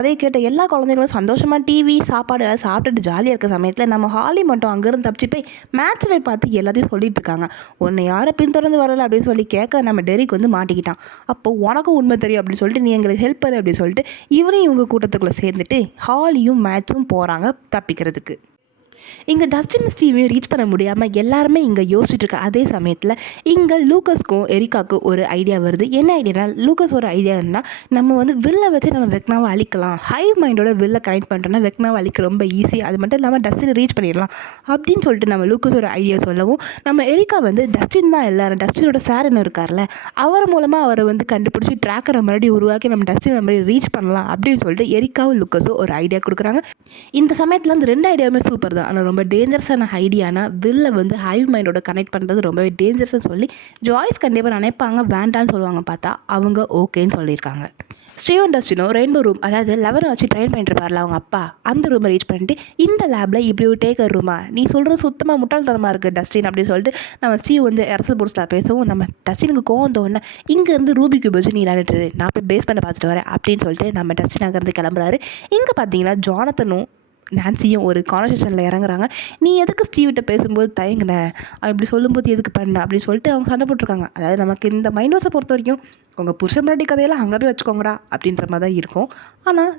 அதை கேட்ட எல்லா குழந்தைங்களும் சந்தோஷமாக டிவி சாப்பாடு எல்லாம் சாப்பிட்டுட்டு ஜாலியாக இருக்க சமயத்தில் நம்ம ஹாலி மட்டும் அங்கேருந்து தப்பிச்சு போய் மேட்ச் போய் பார்த்து எல்லாத்தையும் சொல்லிட்டு இருக்காங்க. உன்னை யாரை பின்தொடர்ந்து வரல அப்படின்னு சொல்லி கேட்க நம்ம டெரிக் வந்து மாட்டிக்கிட்டான். அப்போ உனக்கும் உண்மை தெரியும் அப்படின்னு சொல்லிட்டு நீ எங்களுக்கு ஹெல்ப் பண்ணு அப்படின்னு சொல்லிட்டு இவரையும் இவங்க கூட்டத்துக்குள்ளே சேர்ந்துட்டு ஹாலியும் மேட்சும் போகிறாங்க தப்பிக்கிறதுக்கு. இங்கே டஸ்டின் ஸ்டீவையும் ரீச் பண்ண முடியாமல் எல்லாருமே இங்கே யோசிச்சுட்டு இருக்க அதே சமயத்தில் இங்கே லூக்கஸ்க்கும் எரிக்காவுக்கும் ஒரு ஐடியா வருது. என்ன ஐடியானா, லூக்கஸ் ஒரு ஐடியா இருந்தால் நம்ம வந்து வில்லை வச்சு நம்ம வெக்னாவை அழிக்கலாம். ஹைவ் மைண்டோட வில்லை கனெக்ட் பண்ணிட்டோன்னா வெக்னாவை அழிக்க ரொம்ப ஈஸி. அது மட்டும் இல்லாமல் டஸ்டினை ரீச் பண்ணிடலாம் அப்படின்னு சொல்லிட்டு நம்ம லூக்கஸ் ஒரு ஐடியா சொல்லவும், நம்ம எரிக்கா வந்து டஸ்டின் தான் எல்லாரும், டஸ்டினோட சார்னு இருக்கார்ல, அவர் மூலமாக அவரை வந்து கண்டுபிடிச்சி ட்ராக்கரை மறுபடியும் உருவாக்கி நம்ம டஸ்டினை மாதிரி ரீச் பண்ணலாம் அப்படின்னு சொல்லிட்டு எரிக்காவும் லுக்கஸும் ஒரு ஐடியா கொடுக்குறாங்க. இந்த சமயத்தில் அந்த ரெண்டு ஐடியாவுமே சூப்பர் தான். ஆனால் ரொம்ப டேஞ்சரஸான ஐடியானா வில்லை வந்து ஹைவ் மைண்டோட கனெக்ட் பண்ணுறது ரொம்பவே டேஞ்சரஸ்ன்னு சொல்லி ஜாய்ஸ் கண்டிப்பாக நினைப்பாங்க, வேண்டான்னு சொல்லுவாங்க. பார்த்தா அவங்க ஓகேன்னு சொல்லியிருக்காங்க. ஸ்டீவன் டஸ்டினோ ரெயின்போ ரூம், அதாவது 11 வச்சு ட்ரெயின் பண்ணிட்டு இருப்பார்ல அவங்க அப்பா, அந்த ரூமை ரீச் பண்ணிட்டு இந்த லேபில் இப்படி ஒரு டேக்கர் ரூமா, நீ சொல்கிறது சுத்தமாக முட்டாள்தனமாக இருக்குது டஸ்டின் அப்படின்னு சொல்லிட்டு நம்ம ஸ்டீவ் வந்து அரசல் போர்ஸ்டாக பேசவும், நம்ம டஸ்டினுக்கு கோவம் தோணுன இங்கேருந்து ரூபி கியூப் வச்சு நீ விளையாடிட்டு நான் போய் பேஸ் பண்ண பார்த்துட்டு வரேன் அப்படின்னு சொல்லிட்டு நம்ம டஸ்டின் அங்கேருந்து கிளம்புறாரு. இங்கே பார்த்தீங்கன்னா ஜானத்தனும் நான்சியும் ஒரு கான்வர்சேஷனில் இறங்குறாங்க. நீ எதுக்கு ஸ்டீவ்கிட்ட பேசும்போது தயங்கின, இப்படி சொல்லும்போது எதுக்கு பண்ண அப்படின்னு சொல்லிட்டு அவங்க சண்டை போட்டிருக்காங்க. அதாவது நமக்கு இந்த மைண்ட் வாஷை பொறுத்த வரைக்கும் உங்கள் புருஷன் முன்னாடி கதையெல்லாம் அங்கே போய் வச்சுக்கோங்கடா அப்படின்ற மாதிரி தான் இருக்கும். ஆனால்